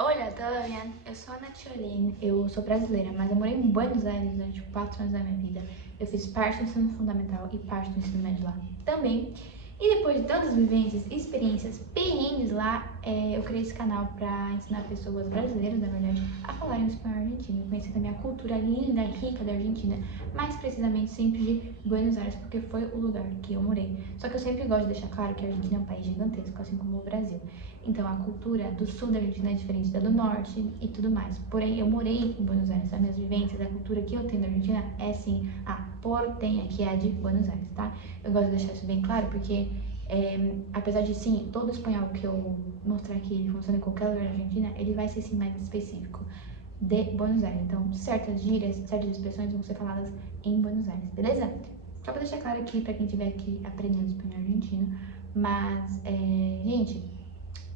Olá, tudo bem? Eu sou a Natioline, eu sou brasileira, mas eu morei em Buenos Aires durante 4 anos da minha vida. Eu fiz parte do ensino fundamental e parte do ensino médio lá também. E depois de tantas vivências, experiências, perrengues lá, eu criei esse canal para ensinar pessoas brasileiras, na verdade, a falarem o espanhol argentino, conhecer também a cultura linda, rica da Argentina, mais precisamente sempre de Buenos Aires, porque foi o lugar que eu morei. Só que eu sempre gosto de deixar claro que a Argentina é um país gigantesco, assim como o Brasil. Então, a cultura do sul da Argentina é diferente da do norte e tudo mais. Porém, eu morei em Buenos Aires, as minhas vivências, a cultura que eu tenho da Argentina é sim a porteña, que é a de Buenos Aires, tá? Eu gosto de deixar isso bem claro porque, apesar de sim, todo espanhol que eu mostrar aqui ele funciona em qualquer lugar da Argentina, ele vai ser sim mais específico de Buenos Aires. Então, certas gírias, certas expressões vão ser faladas em Buenos Aires, beleza? Só pra deixar claro aqui pra quem estiver aqui aprendendo espanhol argentino. Mas, gente,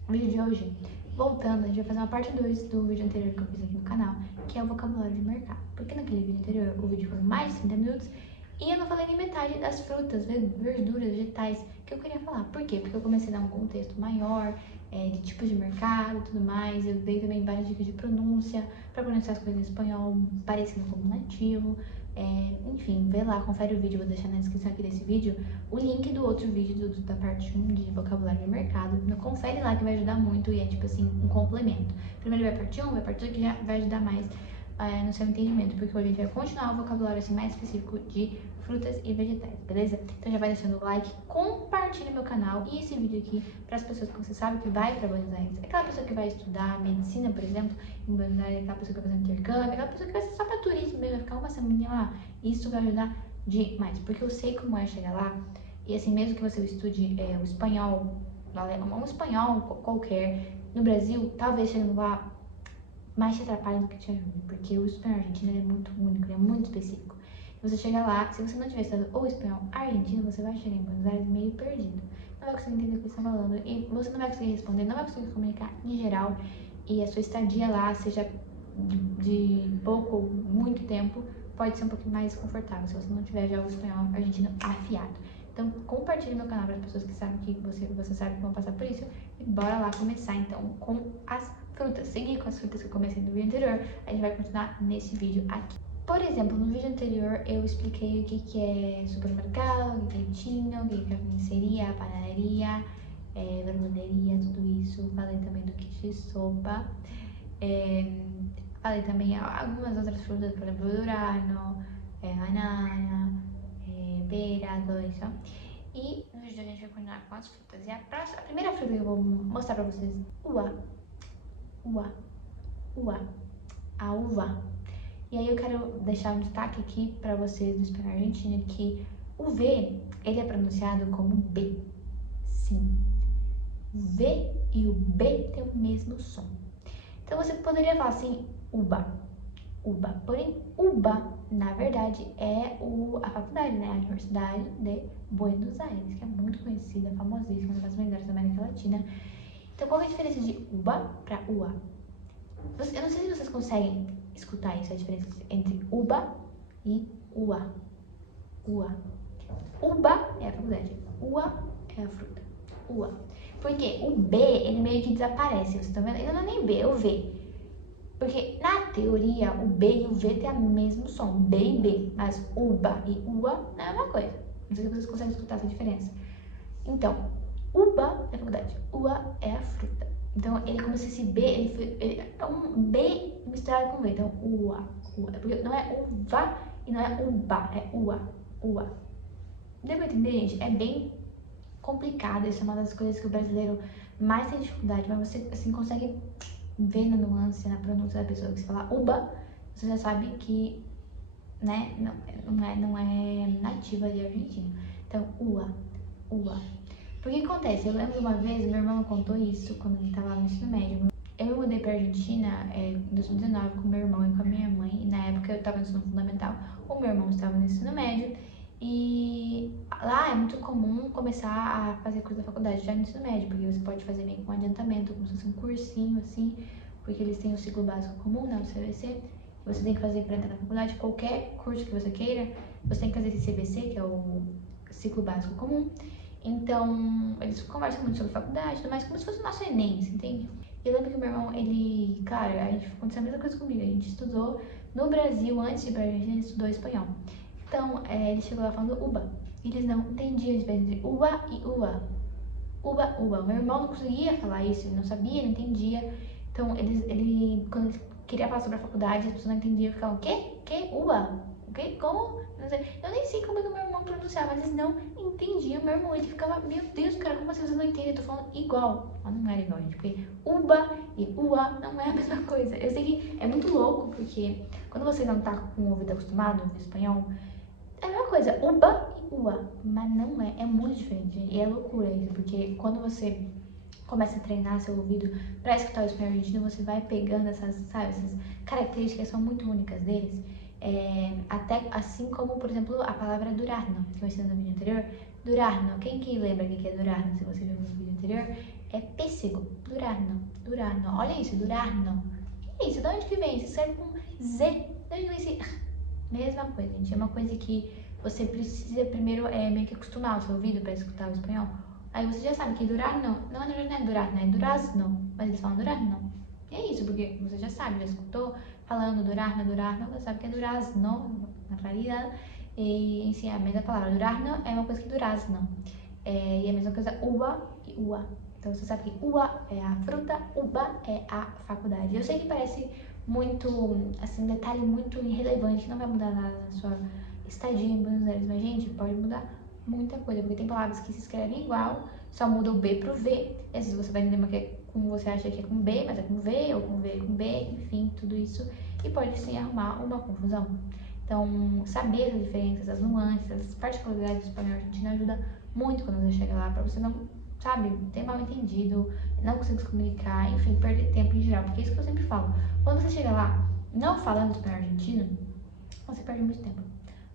o vídeo de hoje, voltando, a gente vai fazer uma parte 2 do vídeo anterior que eu fiz aqui no canal, que é o vocabulário de mercado. Porque naquele vídeo anterior, o vídeo foi mais de 30 minutos e eu não falei nem metade das frutas, verduras, vegetais que eu queria falar. Por quê? Porque eu comecei a dar um contexto maior, de tipos de mercado e tudo mais. Eu dei também várias dicas de pronúncia, para pronunciar as coisas em espanhol parecendo como nativo. Enfim, vê lá, confere o vídeo, vou deixar na descrição aqui desse vídeo o link do outro vídeo da parte 1 de vocabulário de mercado. Confere lá que vai ajudar muito e é tipo assim, um complemento. Primeiro vai parte 1, vai parte 2 que já vai ajudar mais no seu entendimento, porque hoje a gente vai continuar o vocabulário assim, mais específico de frutas e vegetais, beleza? Então já vai deixando o like, compartilha meu canal e esse vídeo aqui para as pessoas que você sabe que vai para Buenos Aires. Aquela pessoa que vai estudar medicina, por exemplo, em Buenos Aires, aquela pessoa que vai fazer intercâmbio, aquela pessoa que vai ser só para turismo mesmo, vai ficar uma semaninha lá. Isso vai ajudar demais, porque eu sei como é chegar lá e assim, mesmo que você estude o espanhol, um espanhol qualquer, no Brasil, talvez chegando lá mais te atrapalha do que te ajuda, porque o espanhol argentino é muito único, ele é muito específico. Você chega lá, se você não tiver estudado o espanhol argentino, você vai chegar em Buenos Aires meio perdido. Não vai conseguir entender o que eles estão falando e você não vai conseguir responder, não vai conseguir comunicar em geral e a sua estadia lá, seja de pouco ou muito tempo, pode ser um pouquinho mais confortável se você não tiver já o espanhol argentino afiado. Então, compartilhe meu canal para as pessoas que sabem que você sabe que vão passar por isso. E bora lá começar então com as frutas. Seguir com as frutas que eu comecei no vídeo anterior, a gente vai continuar nesse vídeo aqui. Por exemplo, no vídeo anterior eu expliquei o que é supermercado, o que é chino, o que é carniceria, panaderia, verduleria, tudo isso. Falei também do kit de sopa. Falei também algumas outras frutas, por exemplo, durazno, banana, pera, tudo isso. E no vídeo a gente vai continuar com as frutas. E a primeira fruta que eu vou mostrar pra vocês, uva. A uva. E aí eu quero deixar um destaque aqui pra vocês do espanhol argentino, que o V, ele é pronunciado como B. Sim. V e o B tem o mesmo som. Então você poderia falar assim, uba. Porém, UBA, na verdade, é a faculdade, né? A Universidade de Buenos Aires, que é muito conhecida, famosíssima, uma das melhores da América Latina. Então, qual é a diferença de UBA para UA? Eu não sei se vocês conseguem escutar isso, a diferença entre UBA e UA. UBA é a faculdade, UA é a fruta. UA. Porque o B, ele meio que desaparece, vocês estão vendo? Ele não é nem B, é o V. Porque, na teoria, o B e o V têm o mesmo som, B e B, mas UBA e UA não é a mesma coisa. Não sei se vocês conseguem escutar essa diferença. Então, UBA é a faculdade, UA é a fruta. Então, ele como se esse B, ele é um B misturado com V, então UA. Porque não é UVA e não é UBA, é UA. Deu pra entender, gente? É bem complicado, isso é uma das coisas que o brasileiro mais tem dificuldade, mas você, assim, consegue ver na nuance, na pronúncia da pessoa, que se falar uba, você já sabe que, né, não é nativa de argentino. Então, ua. Porque acontece, eu lembro uma vez, meu irmão contou isso quando ele estava no ensino médio. Eu me mudei pra Argentina em 2019 com meu irmão e com a minha mãe, e na época eu estava no ensino fundamental, o meu irmão estava no ensino médio, e lá é muito comum começar a fazer coisa da faculdade já no ensino médio, porque você pode fazer meio que um adiantamento, como se fosse um cursinho, assim, porque eles têm o ciclo básico comum, né, o CBC, você tem que fazer para entrar na faculdade, qualquer curso que você queira, você tem que fazer esse CBC, que é o ciclo básico comum. Então, eles conversam muito sobre faculdade, mas como se fosse o nosso Enem, você entende? Eu lembro que meu irmão, ele, claro, a gente aconteceu a mesma coisa comigo, a gente estudou no Brasil, antes de ir pra Argentina, ele estudou espanhol. Então, ele chegou lá falando uba. Eles não entendiam a diferença entre uva e uva. Uba, uba. Meu irmão não conseguia falar isso, ele não sabia, não entendia. Então, quando ele queria falar sobre a faculdade, as pessoas não entendiam, ficavam, o quê? Que? Uba? O quê? Como? Não sei. Eu nem sei como é que o meu irmão pronunciava, mas eles não entendiam. Meu irmão, ele ficava, meu Deus, cara, como assim você não entende? Eu tô falando igual. Mas não era igual, gente, porque uba e ua não é a mesma coisa. Eu sei que é muito louco, porque quando você não tá com o ouvido acostumado a ouvir espanhol, é a mesma coisa, uba e ua, mas não é, é muito diferente, gente. E é loucura isso, porque quando você começa a treinar seu ouvido para escutar o espanhol argentino, você vai pegando essas, sabe, essas características que são muito únicas deles. Até assim como, por exemplo, a palavra durazno, que eu ensinei no vídeo anterior. Durazno, quem que lembra o que é durazno, se você viu no vídeo anterior? É pêssego, durazno, durazno. Olha isso, durazno. Que é isso? De onde que vem? Isso serve com Z. De onde vem esse... Mesma coisa, gente. É uma coisa que você precisa primeiro meio que acostumar o seu ouvido para escutar o espanhol. Aí você já sabe que durazno, não é durazno, é durazno, mas eles falam durazno. E é isso, porque você já sabe, já escutou falando durazno, durazno, você sabe que é durazno, na realidade. E, enfim, a mesma palavra. Durazno é uma coisa que durazno. E a mesma coisa uva e ua. Então você sabe que ua é a fruta, uba é a faculdade. Eu sei que parece muito, assim, um detalhe muito irrelevante, que não vai mudar nada na sua estadia em Buenos Aires, mas, gente, pode mudar muita coisa, porque tem palavras que se escrevem igual, só muda o B pro V, e às vezes você vai entender que é como você acha que é com B, mas é com V, ou com V com B, enfim, tudo isso, e pode sim arrumar uma confusão. Então, saber as diferenças, as nuances, as particularidades do espanhol argentino ajuda muito quando você chega lá, pra você não, sabe, ter mal entendido, não conseguir se comunicar, enfim, perder tempo em geral, porque é isso que eu sempre falo. Quando você chega lá não falando espanhol argentino, você perde muito tempo.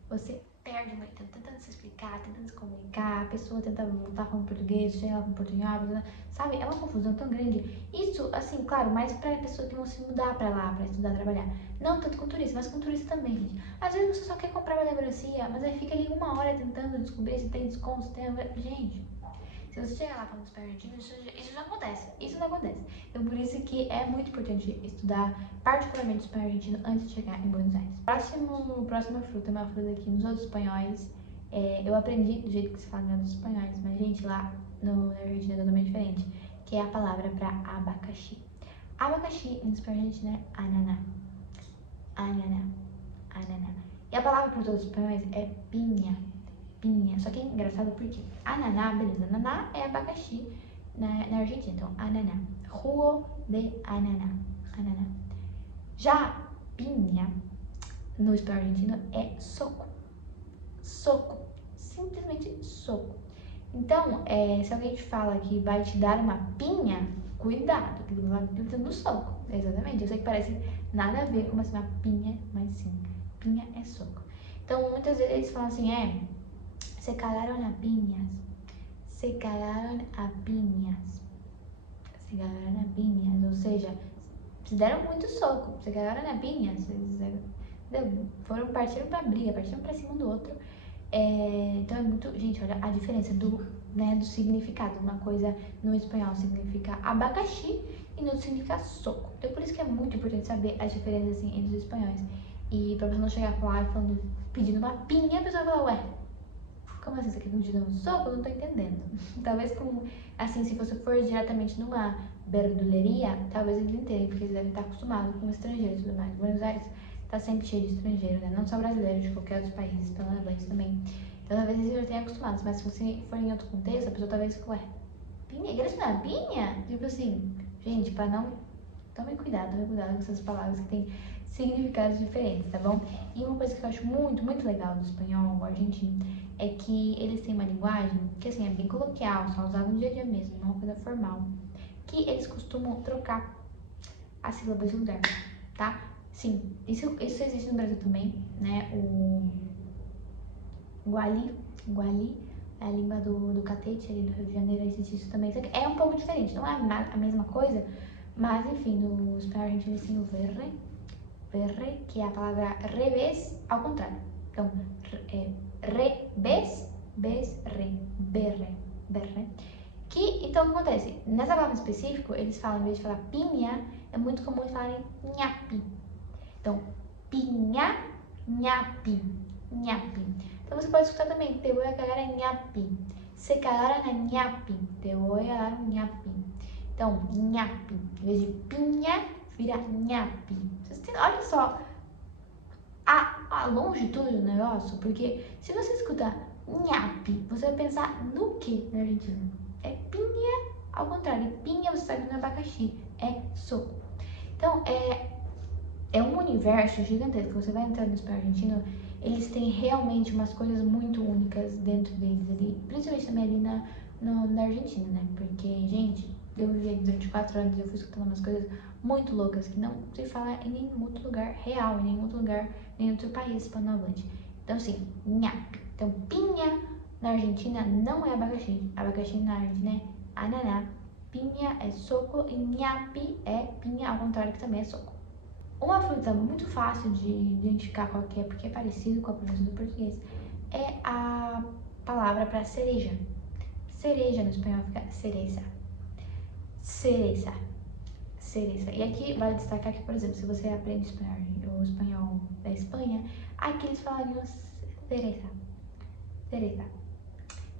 Você perde muito tempo tentando se explicar, tentando se comunicar, a pessoa tenta voltar falando português, chega lá com portunhol, sabe? É uma confusão tão grande. Isso, assim, claro, mais pra pessoa que vão se mudar pra lá, pra estudar, trabalhar. Não tanto com turista, mas com turista também, gente. Às vezes você só quer comprar uma lembrancinha, mas aí fica ali uma hora tentando descobrir se tem desconto, se tem... Gente, se você chegar lá falando espanhol argentino, isso já acontece. Isso não acontece. Então, por isso que é muito importante estudar, particularmente espanhol argentino, antes de chegar em Buenos Aires. Próxima fruta é uma fruta que nos outros espanhóis, eu aprendi do jeito que se fala nos outros espanhóis, mas, gente, lá na Argentina é totalmente diferente, que é a palavra para abacaxi. Abacaxi em espanhol argentino é ananá. Ananá. Ananá. E a palavra para os outros espanhóis é pinha. Pinha. Só que é engraçado porque ananá, beleza, ananá é abacaxi na Argentina, então ananá. Jugo de ananá. Ananá. Já pinha no espanhol argentino é soco. Soco. Simplesmente soco. Então, se alguém te fala que vai te dar uma pinha, cuidado, que ele vai dando soco. Exatamente. Eu sei que parece nada a ver com assim, uma pinha, mas sim, pinha é soco. Então, muitas vezes eles falam assim, se cagaron a piñas. Se cagaron a piñas. Se cagaron a piñas. Ou seja, se deram muito soco. Se cagaron a piñas. Partiram pra briga, partiram pra cima um do outro. Então é muito... Gente, olha a diferença do significado. Uma coisa no espanhol significa abacaxi e no outro significa soco. Então por isso que é muito importante saber as diferenças assim, entre os espanhóis. E pra você não chegar lá pedindo uma pinha, a pessoa vai falar, ué, como assim, você quer me dar um soco? Eu não tô entendendo. Talvez, assim, se você for diretamente numa verduleria, talvez eles entendam, porque eles devem estar acostumados com estrangeiros e tudo mais. Buenos Aires tá sempre cheio de estrangeiro, né? Não só brasileiros, de qualquer outro país, hispanohablantes também. Então, talvez eles já tenham acostumados, mas se você for em outro contexto, a pessoa talvez fique, ué, pinha? Quer dizer, uma pinha? Tipo assim, gente, pra não... Tome cuidado com essas palavras que têm significados diferentes, tá bom? E uma coisa que eu acho muito, muito legal do espanhol, o argentino, é que eles têm uma linguagem que, assim, é bem coloquial, só usada no dia a dia mesmo, não é uma coisa formal, que eles costumam trocar as sílabas de lugar, tá? Sim, isso existe no Brasil também, né? O Guali é a língua do Catete, ali do Rio de Janeiro, existe isso também. Isso é um pouco diferente, não é a mesma coisa, mas, enfim, no espanhol argentino eles têm o verre, que é a palavra revés ao contrário. Então, revés, re, berre. Então, o que acontece? Nessa palavra específica, eles falam, em vez de falar pinha, é muito comum eles falarem nhapi. Então, pinha, nhapi, nhapi. Então, você pode escutar também, te voy a cagar en ñapi. Se cagaram en ñapi, te voy a dar un ñapi. Então, nhapi. Em vez de pinha, vira nhapi. Olha só a longitude do negócio, porque se você escutar nhapi, você vai pensar no que na Argentina? É pinha, ao contrário. E pinha, você sabe, não é abacaxi, é soco. Então, é um universo gigantesco. Você vai entrando no espanhol argentino, eles têm realmente umas coisas muito únicas dentro deles ali, principalmente também ali na Argentina, né? Porque, gente, eu vivi aqui durante 4 anos e eu fui escutando umas coisas muito loucas que não se fala em nenhum outro lugar real, em nenhum outro lugar, em nenhum outro país hispanohablante. Então, assim, nhapi. Então, pinha na Argentina não é abacaxi. Abacaxi na Argentina é ananá. Pinha é soco e nhapi é pinha, ao contrário, que também é soco. Uma fruta muito fácil de identificar qual que é, porque é parecido com a pronúncia do português, é a palavra para cereja. Cereja no espanhol fica cereza. Cereza. Cereza. E aqui vale destacar que, por exemplo, se você aprende o espanhol da Espanha, aqui eles falariam cereza. Cereza.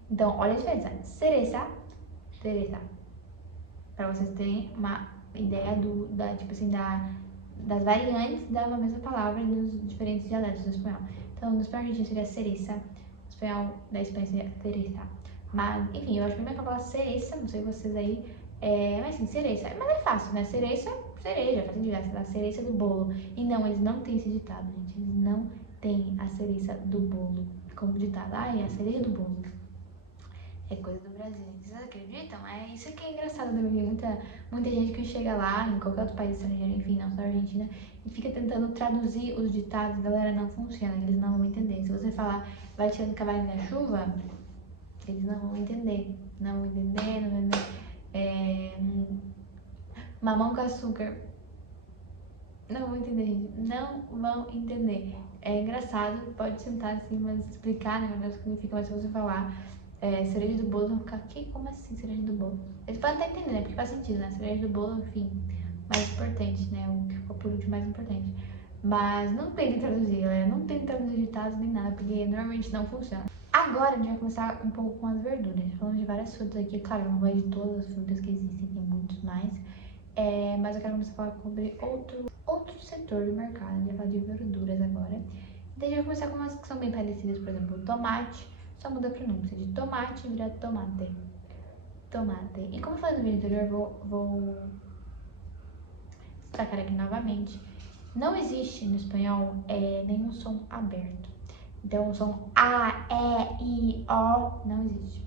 Então, olha a diferença. Cereza, cereza. Para vocês terem uma ideia das variantes da mesma palavra nos diferentes dialetos do espanhol. Então, no espanhol argentino seria cereza, no espanhol da Espanha seria cereza. Mas, enfim, eu acho que primeiro que eu falar cereza, não sei vocês aí, mas sim, cereza. Mas é fácil, né? Cereza, cereja, faz sentido, a cereza do bolo. E não, eles não têm esse ditado, gente. Eles não têm a cereza do bolo como ditado. Ai, a cereja do bolo. É coisa do Brasil. Vocês acreditam? É isso que é engraçado também. Muita gente que chega lá, em qualquer outro país estrangeiro, enfim, não só a Argentina, e fica tentando traduzir os ditados. Galera, não funciona, eles não vão entender. Se você falar, vai tirando cavalo na chuva, eles não vão entender. Não vão entender, não vão entender. Mamão com açúcar. Não vão entender, gente. Não vão entender. É engraçado, pode sentar assim, mas explicar, né, o que significa, mas se você falar cereja do bolo, vão ficar, como assim cereja do bolo? Eles podem até entender, né, porque faz sentido, né, cereja do bolo, enfim, mais importante, né, o que ficou por último mais importante. Mas não tentem traduzir, galera, não tentem traduzir ditados nem nada, porque normalmente não funciona. Agora a gente vai começar um pouco com as verduras. Falando de várias frutas aqui, claro, eu não vou de todas as frutas que existem, tem muitos mais. Mas eu quero começar a falar sobre outro setor do mercado. A gente vai falar de verduras agora. Daí a gente vai começar com umas que são bem parecidas, por exemplo, o tomate. Só muda a pronúncia, de tomate vira tomate. Tomate. E como eu falei no vídeo anterior, vou destacar aqui novamente. Não existe no espanhol nenhum som aberto. Então, o som A, E, I, O não existe.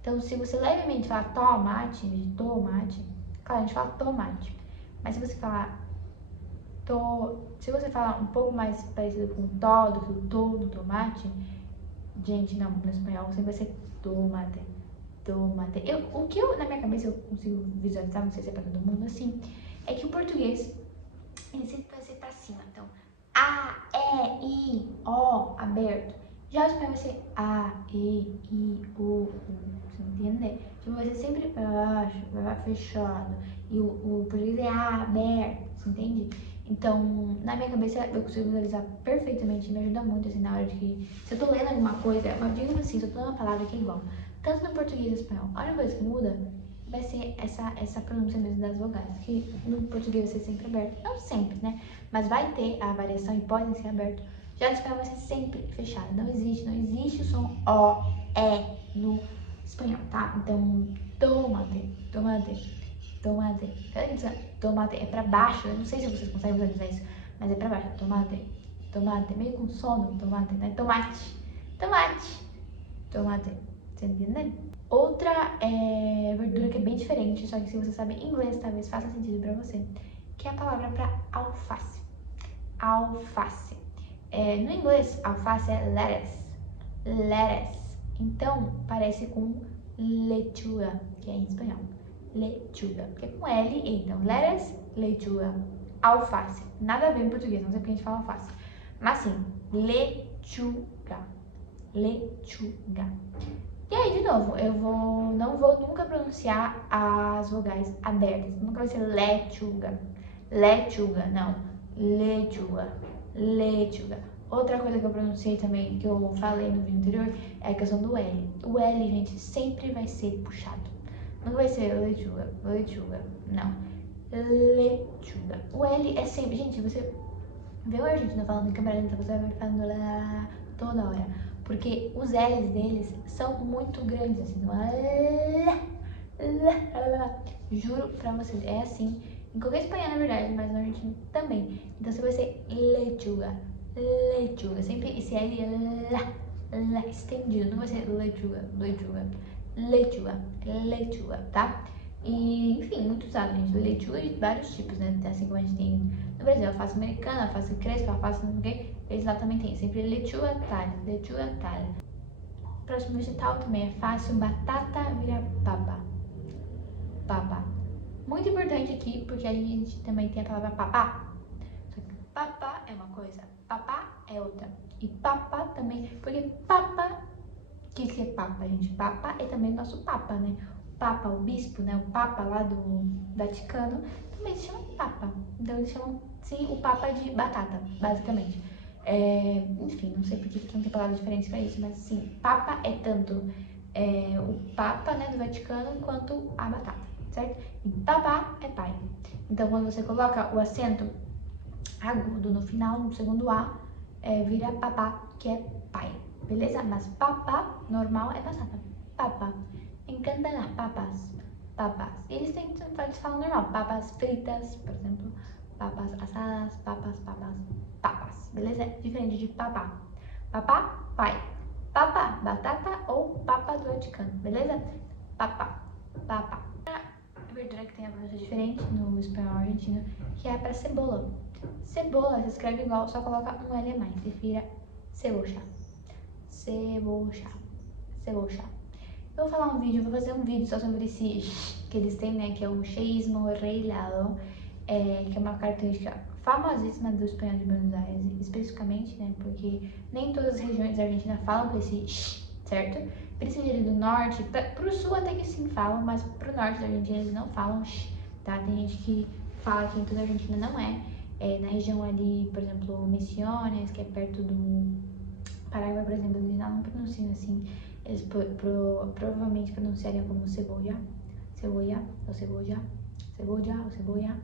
Então, se você levemente falar tomate, em vez de tomate, claro, a gente fala tomate. Mas se você falar se você falar um pouco mais parecido com to do que o to do tomate, gente, não, no espanhol sempre vai ser tomate. Tomate. O que na minha cabeça eu consigo visualizar, não sei se é pra todo mundo assim, é que o português, ele sempre vai ser pra cima. Então, A, E, I, O, aberto. Já o espanhol vai ser A, E, I, O, U. Você entende? Tipo, vai ser sempre pra baixo, vai fechado. E o português é A, aberto. Você entende? Então, na minha cabeça, eu consigo visualizar perfeitamente, me ajuda muito, assim, na hora de que... Se eu tô lendo alguma coisa, mas digamos assim, se eu tô lendo uma palavra que é igual, tanto no português e no espanhol, a única coisa que muda vai ser essa pronúncia mesmo das vogais, que no português vai ser sempre aberto. Não sempre, né? Mas vai ter a variação e podem ser abertos. Já no espanhol vai ser sempre fechado. Não existe o som O, E no espanhol, tá? Então, tomate, tomate. Tomate. Tomate é pra baixo. Eu não sei se vocês conseguem visualizar isso, mas é pra baixo. Tomate. Tomate. Meio com sono. Tomate, né? Tomate. Tomate. Tomate. Você entende? Outra verdura que é bem diferente, só que se você sabe inglês, talvez faça sentido pra você, que é a palavra pra alface. Alface. No inglês, alface é lettuce. Lettuce. Então, parece com lechuga, que é em espanhol. Lechuga, porque é com L, então, lettuce, lechuga, alface. Nada a ver em português, não sei porque a gente fala alface. Mas sim, lechuga, lechuga. E aí, de novo, não vou nunca pronunciar as vogais abertas. Nunca vai ser lechuga, lechuga, não. Lechuga, lechuga. Outra coisa que eu pronunciei também, que eu falei no vídeo anterior, é a questão do L. O L, gente, sempre vai ser puxado. Não vai ser lechuga, lechuga, não. Lechuga. O L é sempre, gente, você vê o argentino falando em câmera lenta, você vai falando lá toda hora. Porque os L's deles são muito grandes, assim, não é? Juro pra vocês, é assim. Em qualquer espanhol, na verdade, mas no argentino também. Então você vai ser lechuga, lechuga. Sempre esse L é lá, estendido, não vai ser lechuga, lechuga, lechuga, lechuga, tá? E, enfim, muito usado, gente. Lechuga de vários tipos, né? Assim como a gente tem no Brasil, alface americana, alface crespa, alface não sei o quê. Eles lá também tem. Sempre lechuga talha, lechuga talha. Próximo vegetal também é fácil. Batata vira papa. Papa. Muito importante aqui, porque a gente também tem a palavra papá. Só que papá é uma coisa, papá é outra. E papá também, porque papa, o que é papa, gente? Papa é também nosso papa, né? O papa, o bispo, né? O papa lá do Vaticano também se chama papa. Então eles chamam, sim, o papa de batata, basicamente. Enfim, não sei porque não tem palavras diferentes para isso, mas sim, papa é tanto o papa, né, do Vaticano quanto a batata, certo? E papá é pai. Então quando você coloca o acento agudo no final, no segundo A, vira papá, que é pai, beleza? Mas papá normal é batata, papá. Me encantam as papas, papas. E eles falam normal, papas fritas, por exemplo, papas assadas, papas, beleza? Diferente de papá. Papá, pai. Papá, batata ou papa do Vaticano, beleza? Papá, papá. A verdura que tem a pronúncia diferente no espanhol argentino, que é para cebola. Cebola se escreve igual, só coloca um L a mais e vira cebocha. Cebocha. Cebocha. Eu vou falar um vídeo, vou fazer um vídeo só sobre esse que eles têm, né, que é o cheísmo reilado, que é uma característica famosíssima do espanhol de Buenos Aires, especificamente, né, porque nem todas as regiões da Argentina falam com esse certo? Principalmente do norte, pro sul até que sim falam, mas pro norte da Argentina eles não falam tá? Tem gente que fala que em toda a Argentina não é. Na região ali, por exemplo, Misiones, que é perto do Paraguai, por exemplo, eles não pronunciam assim. Eles provavelmente pronunciariam como cebolla, cebolla, ou cebolla, cebolla, ou cebolla.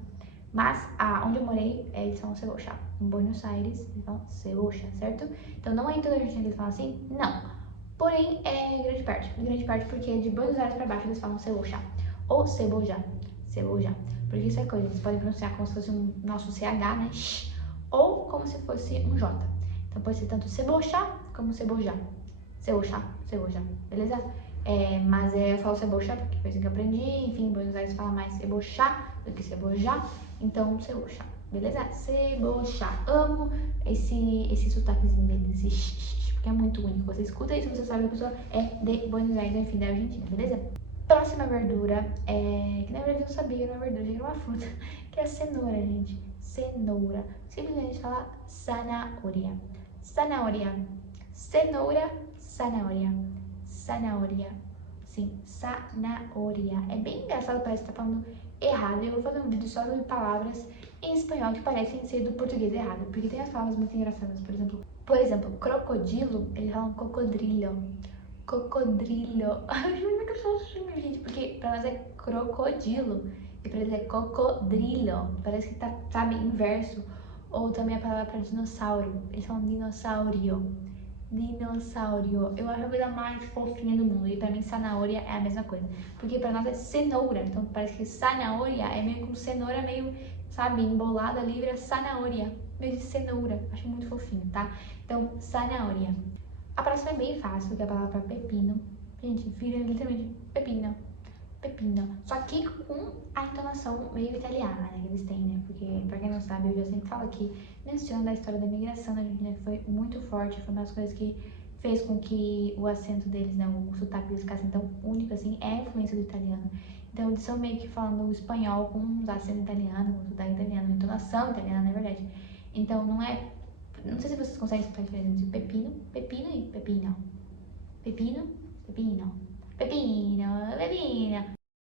Mas onde eu morei, eles falam cebolla. Em Buenos Aires, eles falam cebolla, certo? Então não é em toda a Argentina que eles falam assim, não. Porém, é grande parte porque de Buenos Aires para baixo eles falam cebolla. Ou cebolla, cebolla. Porque isso é coisa, eles podem pronunciar como se fosse um nosso CH, né? Ou como se fosse um J. Então pode ser tanto cebolla como cebolla. Cebolla, cebolla, beleza? Mas eu falo cebolla porque foi assim que eu aprendi. Enfim, em Buenos Aires fala mais cebolla do que cebolla. Então, cebolla, beleza? Cebolla. Amo esse sotaquezinho dele, porque é muito único. Você escuta isso, você sabe que a pessoa é de Buenos Aires, enfim, da Argentina, beleza? Próxima verdura, que na verdade eu não sabia que era uma verdura, que era uma fruta, que é a cenoura, gente. Cenoura. Simplesmente fala zanahoria. Zanahoria. Cenoura, zanahoria. Zanahoria. Sim, zanahoria. É bem engraçado, parece que tá falando errado. Eu vou fazer um vídeo só sobre palavras em espanhol que parecem ser do português errado, porque tem as palavras muito engraçadas, por exemplo, crocodilo, eles falam cocodrilho. Cocodrilho. Ai, muito fofinho, gente, porque pra nós é crocodilo e pra eles é cocodrilho. Parece que tá, sabe, inverso. Ou também a palavra pra dinossauro, eles falam dinossaurio. Dinossauro. Eu acho a coisa mais fofinha do mundo. E pra mim, zanahoria é a mesma coisa. Porque pra nós é cenoura. Então parece que zanahoria é meio com cenoura, meio, sabe, embolada ali, vira zanahoria. Meio de cenoura. Acho muito fofinho, tá? Então, zanahoria. A próxima é bem fácil, que é a palavra pepino. Gente, vira literalmente pepino. Pepino. Só que com a entonação meio italiana, né, que eles têm, né? Porque, pra quem não sabe, eu já sempre falo aqui, menciono a história da imigração na Argentina, que foi muito forte, foi uma das coisas que fez com que o acento deles, né, o sotaque deles ficasse tão único, assim, é a influência do italiano. Então, eles são meio que falando o espanhol com um acento italiano, um sotaque italiano, uma entonação italiana, na verdade. Então, não sei se vocês conseguem escutar a diferença entre pepino e pepino. Pepino Pepino, pepino, pepino.